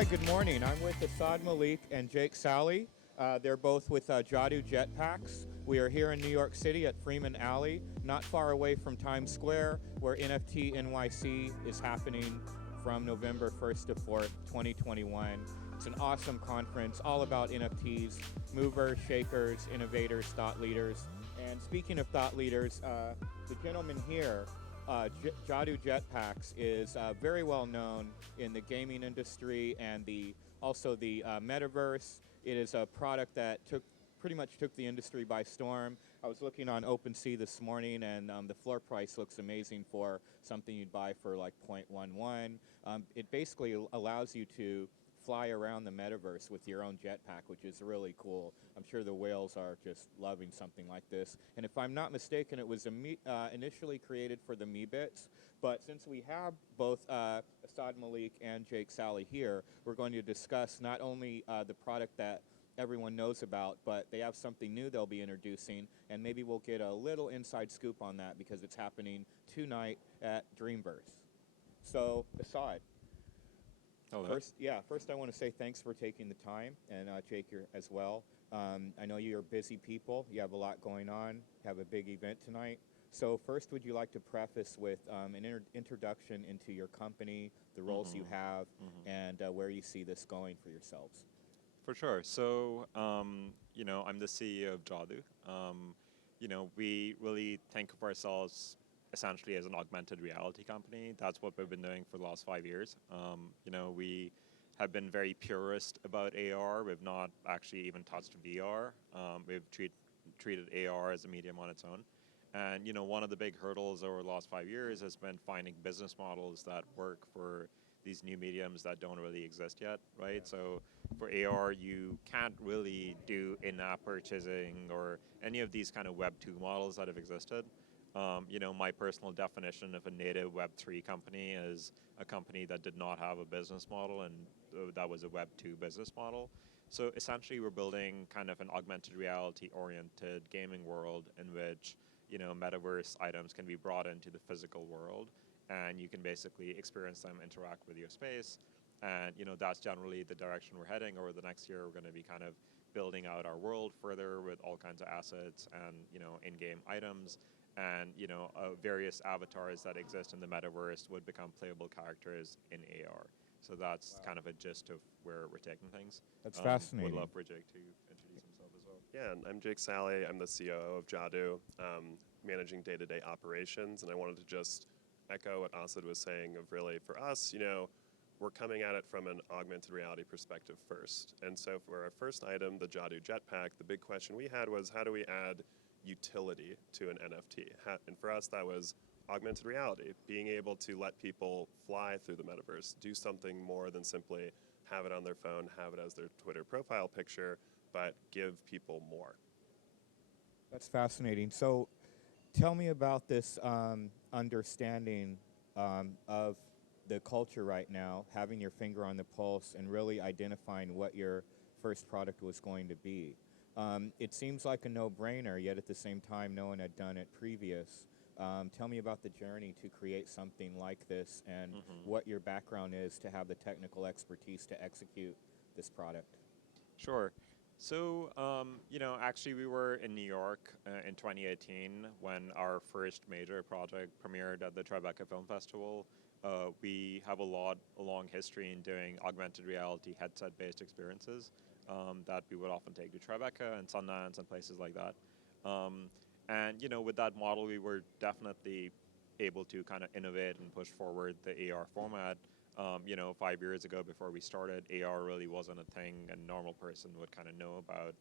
Hi, good morning. I'm with Asad Malik and Saly. They're both with Jadu Jetpacks. We are here in New York City at Freeman Alley, not far away from Times Square, where NFT.NYC is happening from November 1st to 4th, 2021. It's an awesome conference all about NFTs, movers, shakers, innovators, thought leaders. And speaking of thought leaders, the gentleman here, Jadu Jetpacks, is very well known in the gaming industry and also the metaverse. It is a product that pretty much took the industry by storm. I was looking on OpenSea this morning, and the floor price looks amazing for something you'd buy for like 0.11. It basically allows you to fly around the metaverse with your own jetpack, which is really cool. I'm sure the whales are just loving something like this. And if I'm not mistaken, it was initially created for the Meebits, but since we have both Asad Malik and Saly here, we're going to discuss not only the product that everyone knows about, but they have something new they'll be introducing, and maybe we'll get a little inside scoop on that because it's happening tonight at Dreamverse. So, Asad. Hello. First I want to say thanks for taking the time, and Jake as well. I know you're busy people. You have a lot going on. Have a big event tonight. So first, would you like to preface with an introduction into your company, the roles you have, and where you see this going for yourselves? For sure. So, I'm the CEO of Jadu. We really think of ourselves essentially as an augmented reality company. That's what we've been doing for the last 5 years. We have been very purist about AR. We've not actually even touched VR. We've treated AR as a medium on its own. And, one of the big hurdles over the last 5 years has been finding business models that work for these new mediums that don't really exist yet, right? Yeah. So for AR, you can't really do in-app purchasing or any of these kind of Web 2 models that have existed. My personal definition of a native Web3 company is a company that did not have a business model, and that was a Web 2 business model. So essentially, we're building kind of an augmented reality-oriented gaming world in which, metaverse items can be brought into the physical world, and you can basically experience them, interact with your space. And, that's generally the direction we're heading. Over the next year, we're going to be kind of building out our world further with all kinds of assets and, in-game items. And, various avatars that exist in the metaverse would become playable characters in AR. So that's kind of a gist of where we're taking things. That's fascinating. Would love for Jake to introduce himself as well. Yeah, and I'm Saly. I'm the COO of Jadu, managing day-to-day operations. And I wanted to just echo what Asad was saying of really, for us, we're coming at it from an augmented reality perspective first. And so for our first item, the Jadu Jetpack, the big question we had was, how do we add utility to an NFT? And for us, that was augmented reality, being able to let people fly through the metaverse, do something more than simply have it on their phone, have it as their Twitter profile picture, but give people more. That's fascinating. So tell me about this understanding of the culture right now, having your finger on the pulse and really identifying what your first product was going to be. It seems like a no-brainer, yet at the same time, no one had done it previous. Tell me about the journey to create something like this and what your background is to have the technical expertise to execute this product. Sure. So, actually we were in New York in 2018 when our first major project premiered at the Tribeca Film Festival. We have a long history in doing augmented reality headset-based experiences that we would often take to Tribeca and Sundance and places like that. And, with that model, we were definitely able to kind of innovate and push forward the AR format. 5 years ago, before we started, AR really wasn't a thing a normal person would kind of know about.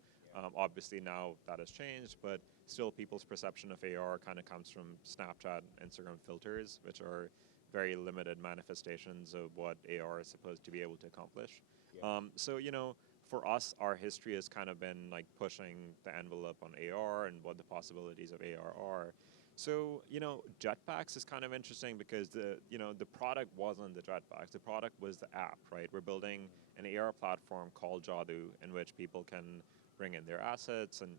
Obviously now that has changed, but still people's perception of AR kind of comes from Snapchat, Instagram filters, which are very limited manifestations of what AR is supposed to be able to accomplish. Yeah. So, for us, our history has kind of been like pushing the envelope on AR and what the possibilities of AR are. So, Jetpacks is kind of interesting because the product wasn't the Jetpacks. The product was the app, right? We're building an AR platform called Jadu in which people can bring in their assets and,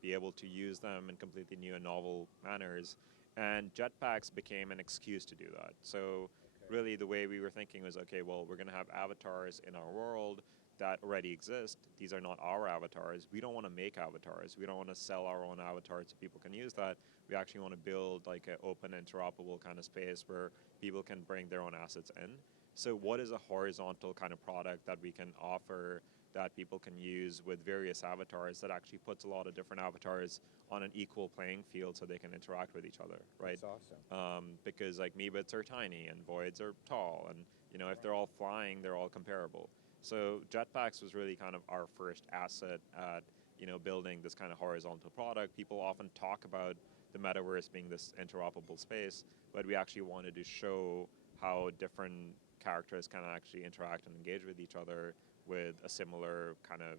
be able to use them in completely new and novel manners. And Jetpacks became an excuse to do that. So really the way we were thinking was, okay, well, we're going to have avatars in our world that already exist. These are not our avatars. We don't want to make avatars. We don't want to sell our own avatars so people can use that. We actually want to build like an open, interoperable kind of space where people can bring their own assets in. So what is a horizontal kind of product that we can offer that people can use with various avatars that actually puts a lot of different avatars on an equal playing field so they can interact with each other, right? That's awesome. Because like Meebits are tiny and Voids are tall, and you know if they're all flying, they're all comparable. So Jetpacks was really kind of our first asset at building this kind of horizontal product. People often talk about the metaverse being this interoperable space, but we actually wanted to show how different characters can actually interact and engage with each other with a similar kind of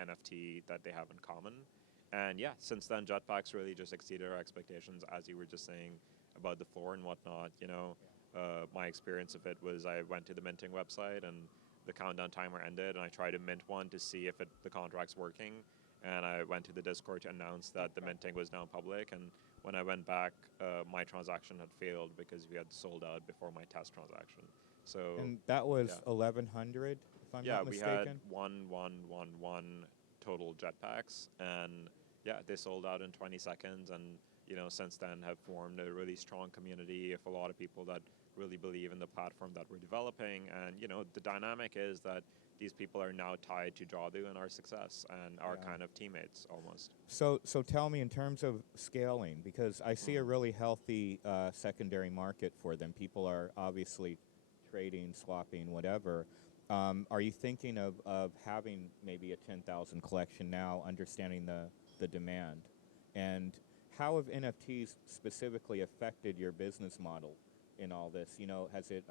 NFT that they have in common. And yeah, since then Jetpacks really just exceeded our expectations, as you were just saying about the floor and whatnot. My experience of it was I went to the minting website and the countdown timer ended, and I tried to mint one to see if the contract's working. And I went to the Discord to announce that the minting was now public. And when I went back, my transaction had failed because we had sold out before my test transaction. So And that was 1,100, if I'm not we mistaken. had 1,111 total jetpacks, and yeah, they sold out in 20 seconds. And since then have formed a really strong community of a lot of people that really believe in the platform that we're developing. And the dynamic is that these people are now tied to Jadu and our success and our kind of teammates almost. So tell me, in terms of scaling, because I see a really healthy secondary market for them. People are obviously trading, swapping, whatever. Are you thinking of having maybe a 10,000 collection now, understanding the demand? And how have NFTs specifically affected your business model in all this? Has it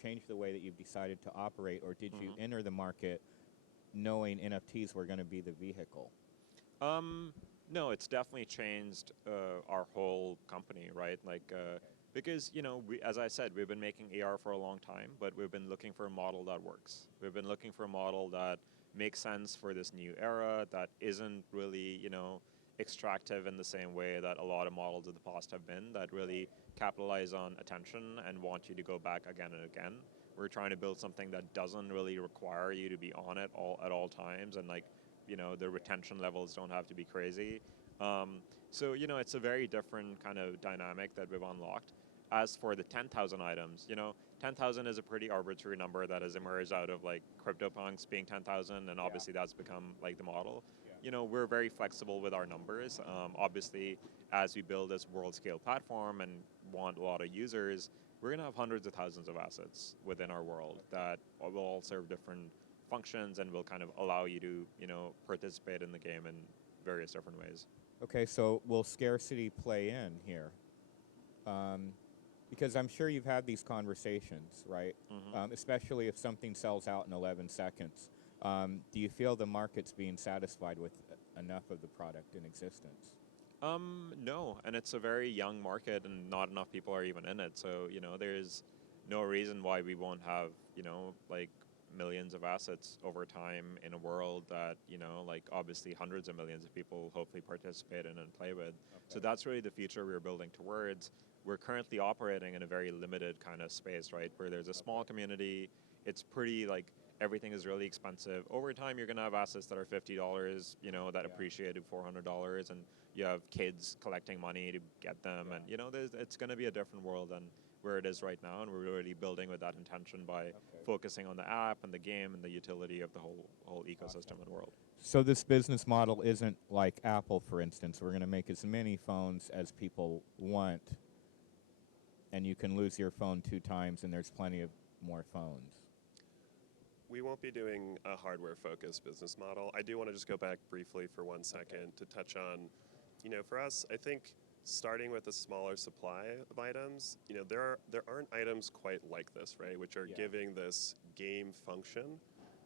changed the way that you've decided to operate, or did you enter the market knowing NFTs were going to be the vehicle? No, it's definitely changed our whole company, right? Because as I said, we've been making AR for a long time, but we've been looking for a model that works. We've been looking for a model that makes sense for this new era, that isn't really extractive in the same way that a lot of models of the past have been, that really capitalize on attention and want you to go back again and again. We're trying to build something that doesn't really require you to be on it at all times, and the retention levels don't have to be crazy. So it's a very different kind of dynamic that we've unlocked. As for the 10,000 items, 10,000 is a pretty arbitrary number that has emerged out of CryptoPunks being 10,000, and obviously that's become the model. We're very flexible with our numbers. Obviously, as we build this world scale platform and want a lot of users, we're going to have hundreds of thousands of assets within our world that will all serve different functions and will kind of allow you to, participate in the game in various different ways. Okay, so will scarcity play in here? Because I'm sure you've had these conversations, right? Especially if something sells out in 11 seconds. Do you feel the market's being satisfied with enough of the product in existence? No, and it's a very young market and not enough people are even in it. So, there's no reason why we won't have, millions of assets over time in a world that, obviously hundreds of millions of people hopefully participate in and play with. Okay. So that's really the future we're building towards. We're currently operating in a very limited kind of space, right? Where there's a small community. It's pretty everything is really expensive. Over time, you're going to have assets that are $50, that appreciate to $400, and you have kids collecting money to get them, and it's going to be a different world than where it is right now, and we're really building with that intention by focusing on the app and the game and the utility of the whole ecosystem and world. So this business model isn't like Apple, for instance. We're going to make as many phones as people want, and you can lose your phone 2 times, and there's plenty of more phones. We won't be doing a hardware-focused business model. I do want to just go back briefly for 1 second to touch on, for us, I think starting with a smaller supply of items, there aren't items quite like this, right, which are giving this game function.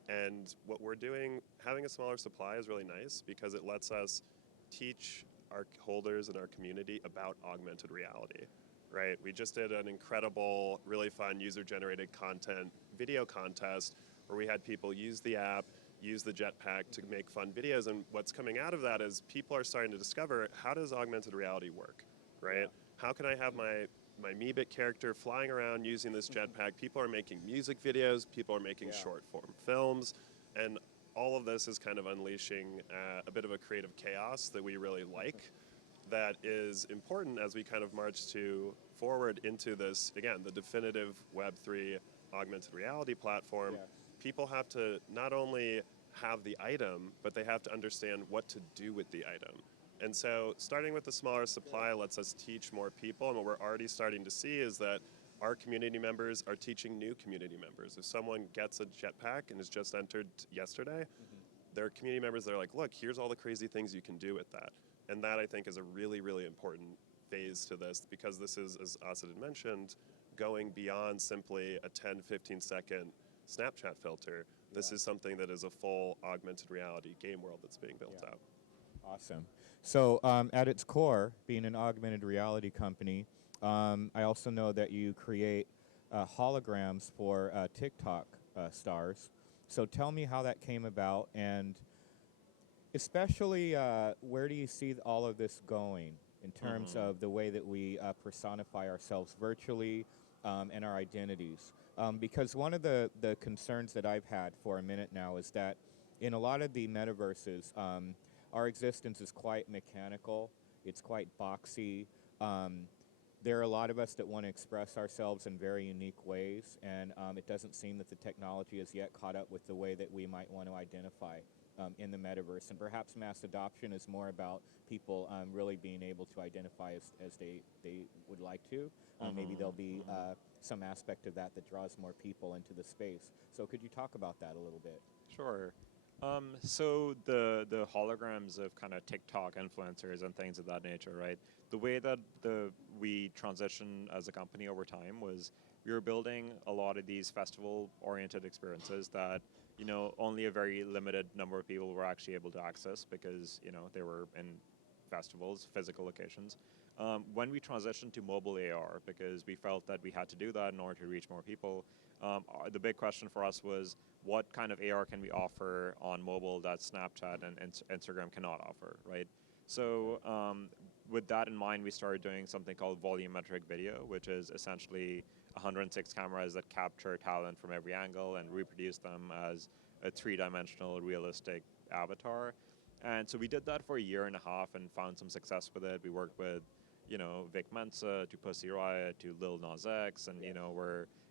And what we're doing, having a smaller supply is really nice because it lets us teach our holders and our community about augmented reality, right? We just did an incredible, really fun user-generated content video contest where we had people use the app, use the jetpack to make fun videos, and what's coming out of that is people are starting to discover, how does augmented reality work, right? How can I have my my Meebit character flying around using this jetpack. People are making music videos, people are making short form films, and all of this is kind of unleashing a bit of a creative chaos that we really like, that is important as we kind of march forward into this, again, the definitive Web3 augmented reality platform. People have to not only have the item, but they have to understand what to do with the item. And so starting with the smaller supply lets us teach more people, and what we're already starting to see is that our community members are teaching new community members. If someone gets a jetpack and has just entered yesterday, their community members, they're like, look, here's all the crazy things you can do with that. And that, I think, is a really, really important phase to this, because this is, as Asad had mentioned, going beyond simply a 10, 15-second Snapchat filter. This is something that is a full augmented reality game world that's being built out. Awesome. So at its core, being an augmented reality company, I also know that you create holograms for TikTok stars. So tell me how that came about, and especially where do you see all of this going in terms of the way that we personify ourselves virtually and our identities? Because one of the concerns that I've had for a minute now is that in a lot of the metaverses, our existence is quite mechanical. It's quite boxy. There are a lot of us that want to express ourselves in very unique ways, and it doesn't seem that the technology has yet caught up with the way that we might want to identify in the metaverse. And perhaps mass adoption is more about people really being able to identify as they would like to. Maybe there'll be some aspect of that that draws more people into the space. So could you talk about that a little bit? Sure. So the holograms of kind of TikTok influencers and things of that nature, right? The way that we transitioned as a company over time was we were building a lot of these festival-oriented experiences that, you know, only a very limited number of people were actually able to access because, you know, they were in festivals, physical locations. When we transitioned to mobile AR, because we felt that we had to do that in order to reach more people, the big question for us was, what kind of AR can we offer on mobile that Snapchat and Instagram cannot offer, right? So with that in mind, we started doing something called volumetric video, which is essentially 106 cameras that capture talent from every angle and reproduce them as a three-dimensional realistic avatar. And so we did that for a year and a half and found some success with it. We worked with, you know, Vic Mensa to Pussy Riot to Lil Nas X, and, you know,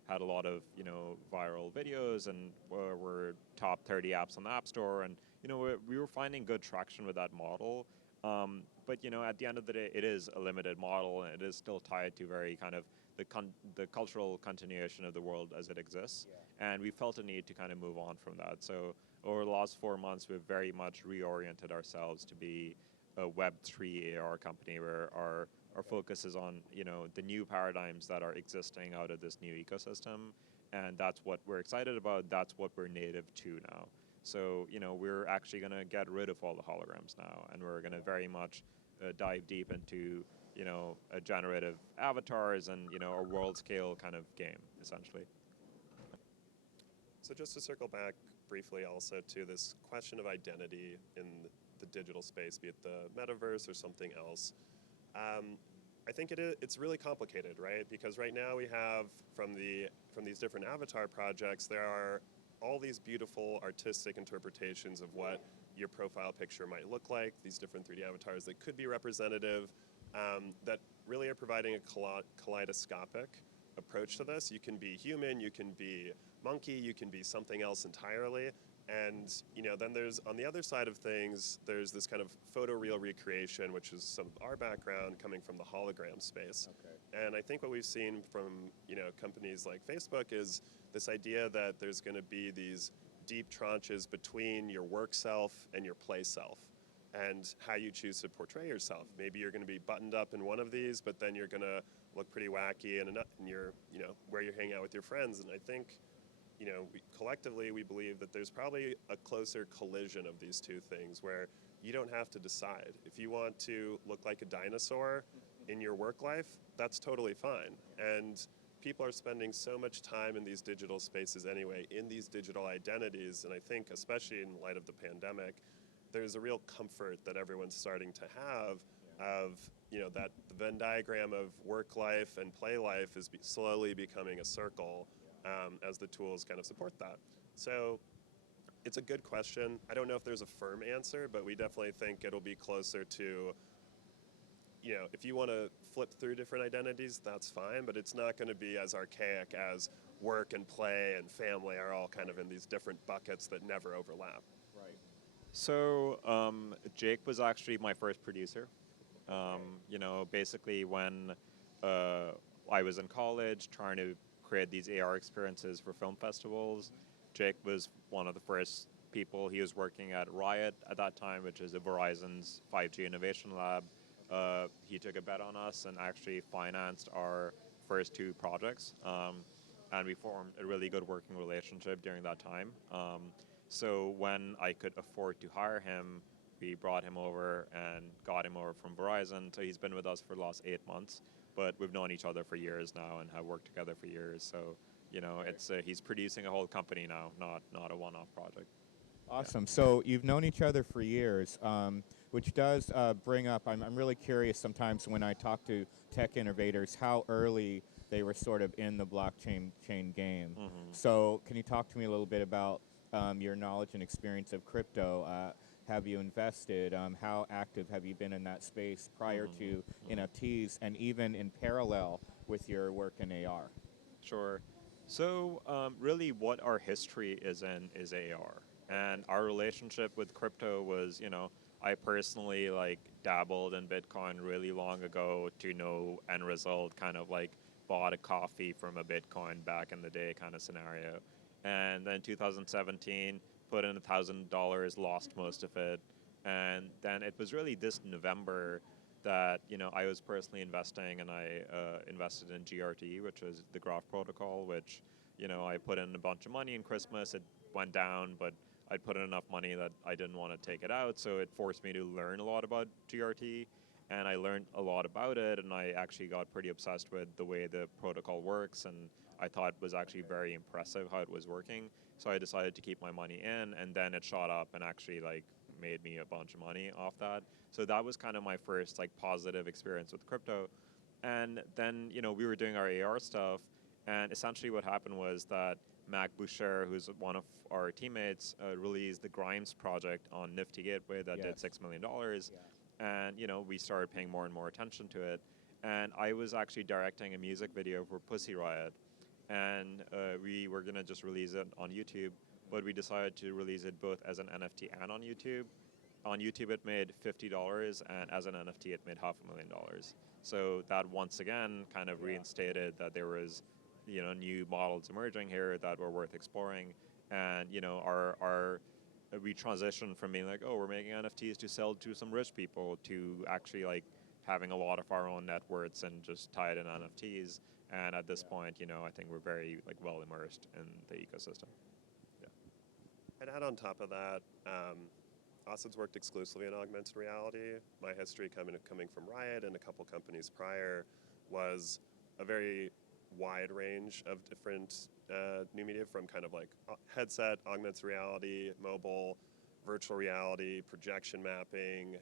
had a lot of, you know, viral videos, and we're top 30 apps on the App Store, and, you know, we were finding good traction with that model. But, you know, at the end of the day, it is a limited model, and it is still tied to very kind of the cultural continuation of the world as it exists. And we felt a need to kind of move on from that. So over the last 4 months, we've very much reoriented ourselves to be a Web3 AR company where our focus is on, you know, the new paradigms that are existing out of this new ecosystem. And that's what we're excited about. That's what we're native to now. So, you know, we're actually going to get rid of all the holograms now, and we're going to very much dive deep into, you know, generative avatars and, you know, a world scale kind of game, essentially. So just to circle back briefly also to this question of identity in the digital space, be it the metaverse or something else, I think it's really complicated, right? Because right now we have, from these different avatar projects, there are all these beautiful artistic interpretations of what your profile picture might look like, these different 3D avatars that could be representative, that really are providing a kaleidoscopic approach to this. You can be human, you can be monkey, you can be something else entirely. And, you know, then there's, on the other side of things, there's this kind of photoreal recreation, which is some of our background coming from the hologram space. Okay. And I think what we've seen from, you know, companies like Facebook is this idea that there's going to be these deep tranches between your work self and your play self, and how you choose to portray yourself. Maybe you're going to be buttoned up in one of these, but then you're going to look pretty wacky in your, you know, where you're hanging out with your friends. And I think, you know, collectively we believe that there's probably a closer collision of these two things where you don't have to decide. If you want to look like a dinosaur in your work life, that's totally fine. And people are spending so much time in these digital spaces anyway, in these digital identities, and I think especially in light of the pandemic, there's a real comfort that everyone's starting to have of, that the Venn diagram of work life and play life is slowly becoming a circle as the tools kind of support that. So it's a good question. I don't know if there's a firm answer, but we definitely think it'll be closer to, if you want to flip through different identities, that's fine, but it's not going to be as archaic as work and play and family are all kind of in these different buckets that never overlap. Right. So Jake was actually my first producer. Basically when I was in college trying to create these AR experiences for film festivals, Jake was one of the first people. He was working at Riot at that time, which is a Verizon's 5G innovation lab. He took a bet on us and actually financed our first two projects. And we formed a really good working relationship during that time. So when I could afford to hire him, we brought him over and got him over from Verizon. So he's been with us for the last 8 months, but we've known each other for years now and have worked together for years. So, it's he's producing a whole company now, not a one-off project. Awesome. So you've known each other for years, which does bring up, I'm really curious sometimes when I talk to tech innovators how early they were sort of in the blockchain game. Mm-hmm. So can you talk to me a little bit about your knowledge and experience of crypto? Have you invested? How active have you been in that space prior to NFTs and even in parallel with your work in AR? Sure. So really what our history is in is AR. And our relationship with crypto was, I personally dabbled in Bitcoin really long ago to no end result, kind of bought a coffee from a Bitcoin back in the day kind of scenario. And then 2017, put in $1,000, lost most of it. And then it was really this November that, I was personally investing, and I invested in GRT, which is the Graph protocol, which, I put in a bunch of money in Christmas. It went down, but I'd put in enough money that I didn't want to take it out, so it forced me to learn a lot about GRT, and I learned a lot about it, and I actually got pretty obsessed with the way the protocol works, and I thought it was actually very impressive how it was working, so I decided to keep my money in, and then it shot up and actually made me a bunch of money off that. So that was kind of my first positive experience with crypto. And then, we were doing our AR stuff, and essentially what happened was that Mac Boucher, who's one of our teammates, released the Grimes project on Nifty Gateway that did $6 million. And, we started paying more and more attention to it. And I was actually directing a music video for Pussy Riot. And we were going to just release it on YouTube, but we decided to release it both as an NFT and on YouTube. On YouTube, it made $50, and as an NFT, it made $500,000. So that once again kind of reinstated that there was, new models emerging here that were worth exploring. And, we transitioned from being we're making NFTs to sell to some rich people to actually having a lot of our own net worths and just tie it in NFTs. And at this point, I think we're very well immersed in the ecosystem. Yeah. I'd add on top of that, Asad's worked exclusively in augmented reality. My history coming from Riot and a couple companies prior was a very wide range of different new media, from kind of headset, augmented reality, mobile, virtual reality, projection mapping,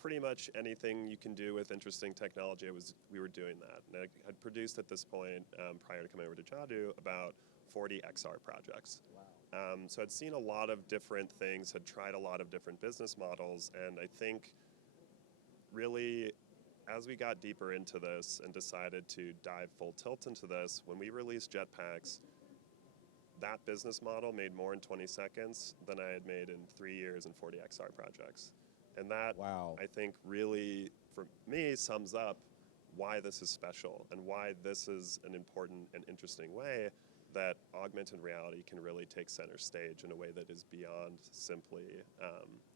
pretty much anything you can do with interesting technology. We were doing that. And I had produced at this point, prior to coming over to Jadu, about 40 XR projects. Wow. So I'd seen a lot of different things, had tried a lot of different business models, and I think really as we got deeper into this and decided to dive full tilt into this, when we released Jetpacks, that business model made more in 20 seconds than I had made in 3 years and 40 XR projects. And that, wow, I think, really, for me, sums up why this is special and why this is an important and interesting way that augmented reality can really take center stage in a way that is beyond simply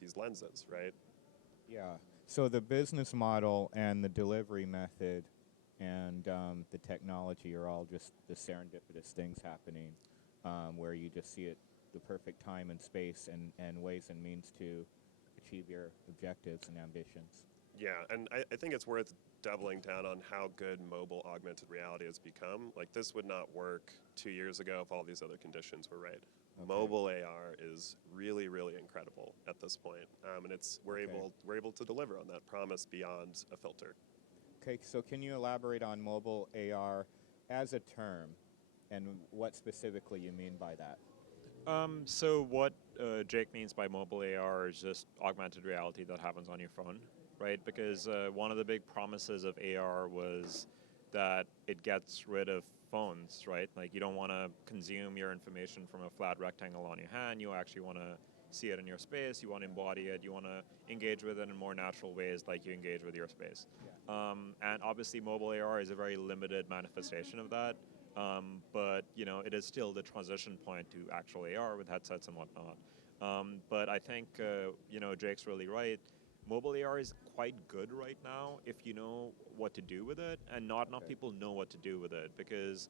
these lenses, right? Yeah. So the business model and the delivery method and the technology are all just the serendipitous things happening where you just see it, the perfect time and space and ways and means to achieve your objectives and ambitions. Yeah, and I think it's worth doubling down on how good mobile augmented reality has become. This would not work 2 years ago if all these other conditions were right. Okay. Mobile AR is really, really incredible at this point, and we're Okay. able to deliver on that promise beyond a filter. Okay, so can you elaborate on mobile AR as a term and what specifically you mean by that? So what Jake means by mobile AR is just augmented reality that happens on your phone, right? Because one of the big promises of AR was that it gets rid of phones, right? Like you don't want to consume your information from a flat rectangle on your hand. You actually want to see it in your space. You want to embody it. You want to engage with it in more natural ways, like you engage with your space. And obviously, mobile AR is a very limited manifestation of that. But it is still the transition point to actual AR with headsets and whatnot. But I think Jake's really right. Mobile AR is quite good right now if you know what to do with it, and not enough people know what to do with it because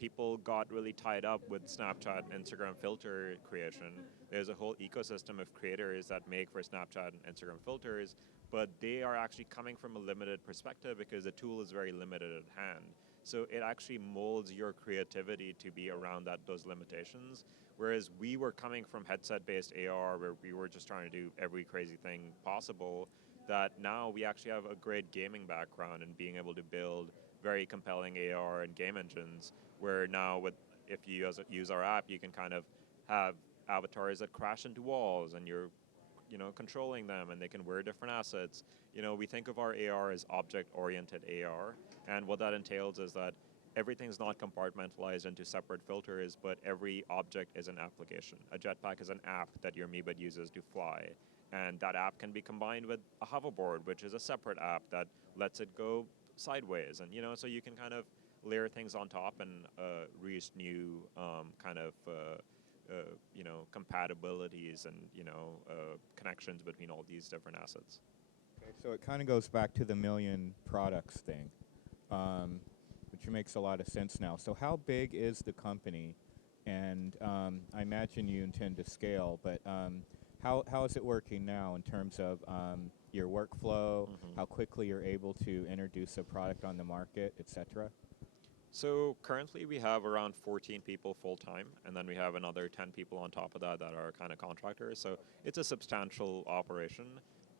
people got really tied up with Snapchat and Instagram filter creation. There's a whole ecosystem of creators that make for Snapchat and Instagram filters, but they are actually coming from a limited perspective because the tool is very limited at hand. So it actually molds your creativity to be around those limitations. Whereas we were coming from headset-based AR where we were just trying to do every crazy thing possible, that now we actually have a great gaming background and being able to build very compelling AR and game engines where now if you use our app, you can kind of have avatars that crash into walls and you're controlling them and they can wear different assets. We think of our AR as object-oriented AR, and what that entails is that everything's not compartmentalized into separate filters, but every object is an application. A jetpack is an app that your Meebot uses to fly, and that app can be combined with a hoverboard, which is a separate app that lets it go sideways, and so you can kind of layer things on top and reach new kind of compatibilities and connections between all these different assets. Okay, so it kind of goes back to the million products thing, which makes a lot of sense now. So how big is the company? And I imagine you intend to scale, but how is it working now in terms of your workflow, how quickly you're able to introduce a product on the market, et cetera? So currently we have around 14 people full-time, and then we have another 10 people on top of that are kind of contractors. So it's a substantial operation,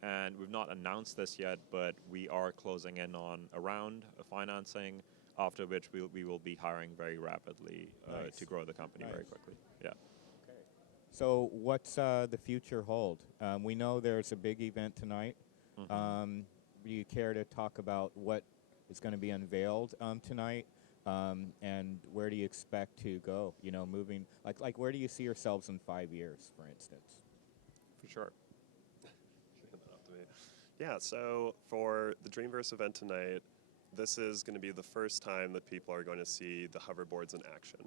and we've not announced this yet, but we are closing in on a round of financing, after which we will be hiring very rapidly to grow the company very quickly. Yeah. Okay. So what's the future hold? We know there's a big event tonight. Do you care to talk about what is going to be unveiled tonight? And where do you expect to go? Moving like where do you see yourselves in 5 years, for instance? For sure. Yeah, so for the Dreamverse event tonight, this is going to be the first time that people are going to see the hoverboards in action.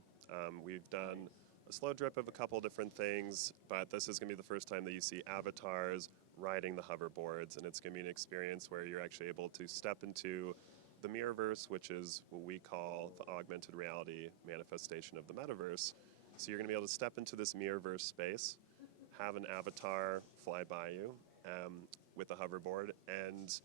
We've done a slow drip of a couple different things, but this is going to be the first time that you see avatars riding the hoverboards, and it's going to be an experience where you're actually able to step into the Mirrorverse, which is what we call the augmented reality manifestation of the metaverse. So you're going to be able to step into this Mirrorverse space, have an avatar fly by you with a hoverboard, and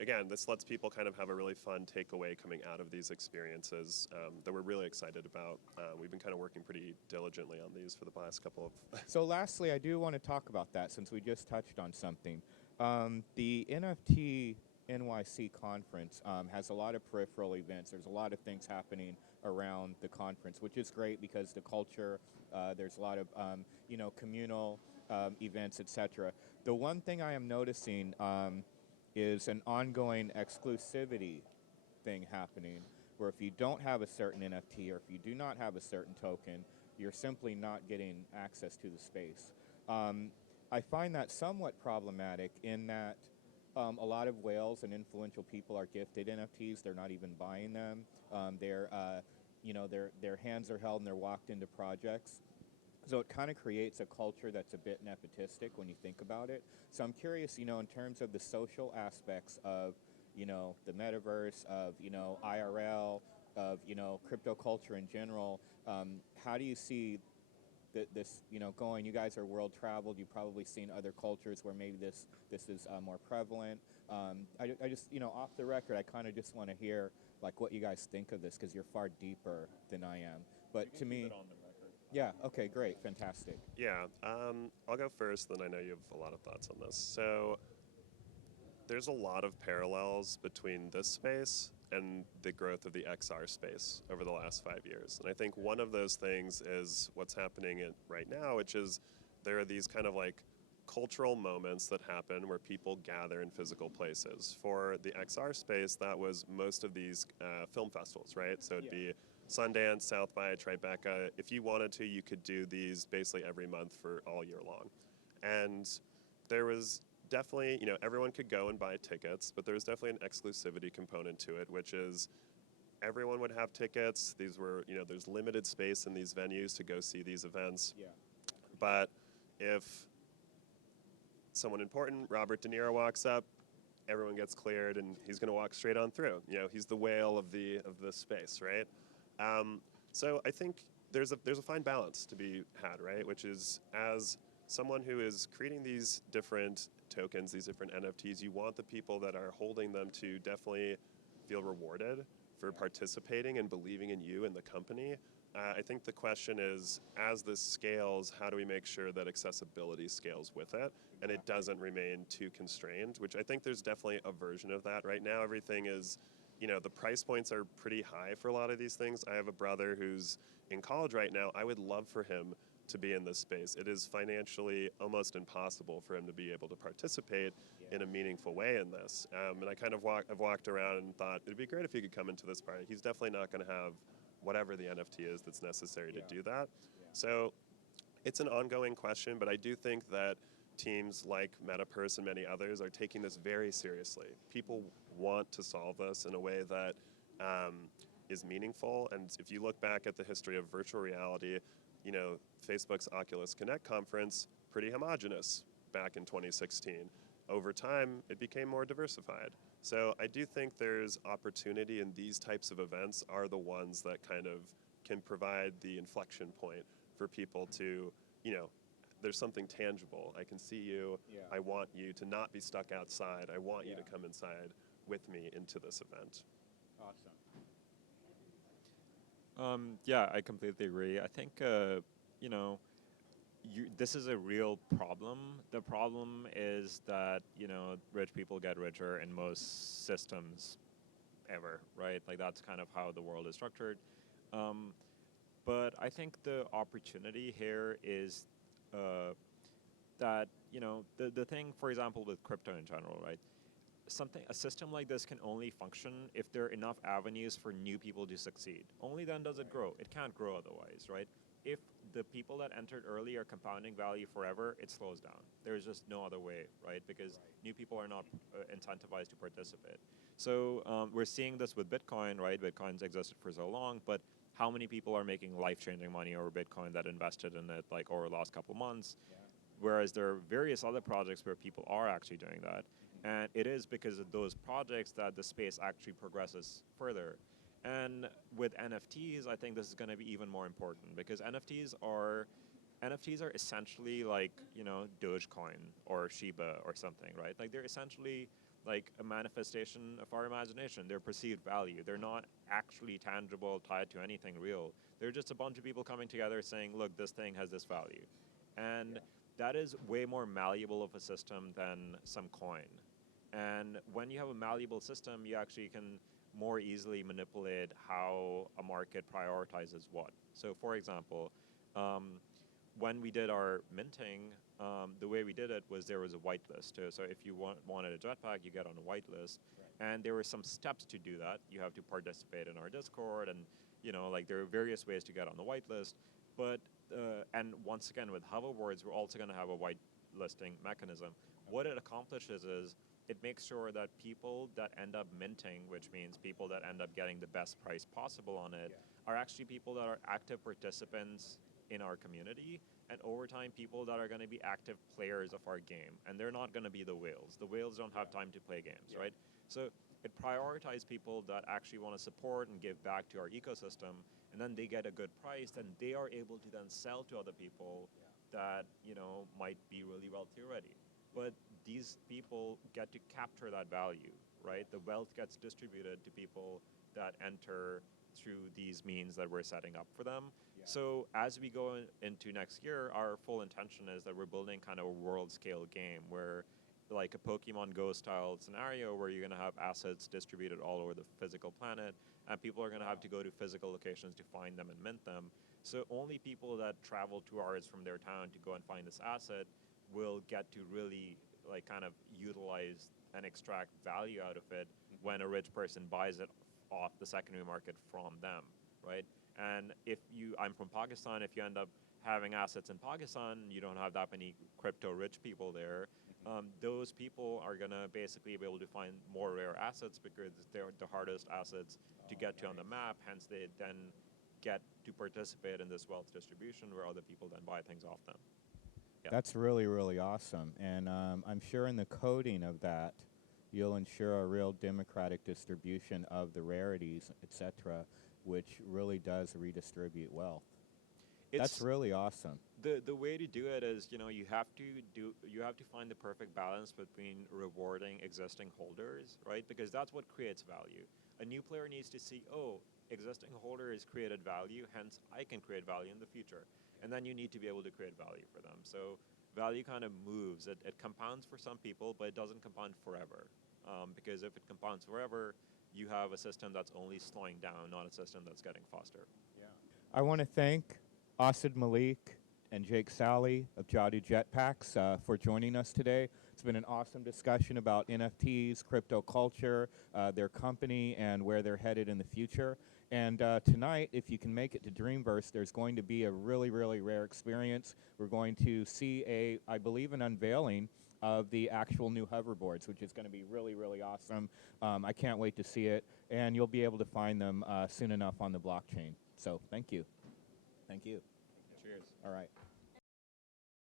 again, this lets people kind of have a really fun takeaway coming out of these experiences that we're really excited about. We've been kind of working pretty diligently on these for the past couple of... So lastly, I do want to talk about that since we just touched on something. The NFT.NYC conference has a lot of peripheral events. There's a lot of things happening around the conference, which is great because the culture, there's a lot of communal events, etc. The one thing I am noticing is an ongoing exclusivity thing happening where if you don't have a certain NFT or if you do not have a certain token, you're simply not getting access to the space. I find that somewhat problematic in that a lot of whales and influential people are gifted NFTs. They're not even buying them. Their hands are held and they're walked into projects. So it kind of creates a culture that's a bit nepotistic when you think about it. So I'm curious, in terms of the social aspects of, the metaverse, of, IRL, of, crypto culture in general, how do you see this, going? You guys are world traveled. You've probably seen other cultures where maybe this is more prevalent. I just, off the record, I kind of just want to hear like what you guys think of this because you're far deeper than I am. But to me, Yeah, okay, great, fantastic. Yeah, I'll go first, then I know you have a lot of thoughts on this. So there's a lot of parallels between this space and the growth of the XR space over the last 5 years. And I think one of those things is what's happening right now, which is there are these kind of like cultural moments that happen where people gather in physical places. For the XR space, that was most of these film festivals, right? So it'd be Sundance, South by, Tribeca. If you wanted to, you could do these basically every month for all year long. And there was definitely, everyone could go and buy tickets, but there was definitely an exclusivity component to it, which is everyone would have tickets. These were, there's limited space in these venues to go see these events. Yeah. But if someone important, Robert De Niro, walks up, everyone gets cleared, and he's going to walk straight on through. He's the whale of the space, right? So I think there's a fine balance to be had, right? Which is, as someone who is creating these different tokens, these different NFTs, you want the people that are holding them to definitely feel rewarded for participating and believing in you and the company. I think the question is, as this scales, how do we make sure that accessibility scales with it and it doesn't remain too constrained, which I think there's definitely a version of that. Right now, everything is, the price points are pretty high for a lot of these things. I have a brother who's in college right now. I would love for him to be in this space. It is financially almost impossible for him to be able to participate in a meaningful way in this. And I kind of I've walked around and thought, it'd be great if he could come into this party. He's definitely not going to have whatever the NFT is that's necessary to do that. So it's an ongoing question, but I do think that teams like Metapurse and many others are taking this very seriously. People want to solve this in a way that is meaningful. And if you look back at the history of virtual reality, Facebook's Oculus Connect conference, pretty homogenous back in 2016. Over time, it became more diversified. So I do think there's opportunity, and these types of events are the ones that kind of can provide the inflection point for people to, there's something tangible. I can see you. Yeah. I want you to not be stuck outside. I want you to come inside with me into this event. Awesome. Yeah, I completely agree. I think, this is a real problem. The problem is that, rich people get richer in most systems ever, right? Like, that's kind of how the world is structured. But I think the opportunity here is that, the thing, for example, with crypto in general, right? A system like this can only function if there are enough avenues for new people to succeed. Only then does it grow. It can't grow otherwise, right? If the people that entered early are compounding value forever, it slows down. There's just no other way, right? Because new people are not incentivized to participate. So we're seeing this with Bitcoin, right? Bitcoin's existed for so long, but how many people are making life-changing money over Bitcoin that invested in it like over the last couple months? Yeah. Whereas there are various other projects where people are actually doing that. And it is because of those projects that the space actually progresses further. And with NFTs, I think this is going to be even more important because NFTs are essentially like, Dogecoin or Shiba or something, right? Like, they're essentially like a manifestation of our imagination. They're perceived value. They're not actually tangible, tied to anything real. They're just a bunch of people coming together saying, look, this thing has this value. And that is way more malleable of a system than some coin. And when you have a malleable system, you actually can more easily manipulate how a market prioritizes what. So for example, when we did our minting, the way we did it was there was a whitelist. So if you wanted a jetpack, you get on a whitelist. Right. And there were some steps to do that. You have to participate in our Discord, and there are various ways to get on the whitelist. But and once again, with hoverboards, we're also going to have a whitelisting mechanism. Okay. What it accomplishes is it makes sure that people that end up minting, which means people that end up getting the best price possible on it, are actually people that are active participants in our community, and over time, people that are going to be active players of our game. And they're not going to be the whales. The whales don't have time to play games, right? So it prioritizes people that actually want to support and give back to our ecosystem, and then they get a good price, and they are able to then sell to other people that, might be really wealthy already. But these people get to capture that value, right? The wealth gets distributed to people that enter through these means that we're setting up for them. So as we go into next year, our full intention is that we're building kind of a world scale game where like a Pokemon Go style scenario where you're going to have assets distributed all over the physical planet, and people are going to have to go to physical locations to find them and mint them. So only people that travel 2 hours from their town to go and find this asset will get to really like kind of utilize and extract value out of it when a rich person buys it off the secondary market from them, right? And if I'm from Pakistan, if you end up having assets in Pakistan, you don't have that many crypto rich people there. Those people are gonna basically be able to find more rare assets because they're the hardest assets to get to on the map. Hence, they then get to participate in this wealth distribution where other people then buy things off them. Yeah. That's really, really awesome. And I'm sure in the coding of that, you'll ensure a real democratic distribution of the rarities, etc., which really does redistribute wealth. That's really awesome. The way to do it is, you have to find the perfect balance between rewarding existing holders, right? Because that's what creates value. A new player needs to see, oh, existing holders created value, hence I can create value in the future. And then you need to be able to create value for them. So value kind of moves. It compounds for some people, but it doesn't compound forever. Because if it compounds forever, you have a system that's only slowing down, not a system that's getting faster. Yeah. I want to thank Asad Malik and Saly of Jadu Jetpacks for joining us today. It's been an awesome discussion about NFTs, crypto culture, their company, and where they're headed in the future. And tonight, if you can make it to Dreamverse, there's going to be a really, really rare experience. We're going to see I believe, an unveiling of the actual new hoverboards, which is going to be really, really awesome. I can't wait to see it, and you'll be able to find them soon enough on the blockchain. So thank you. Thank you. Cheers. All right.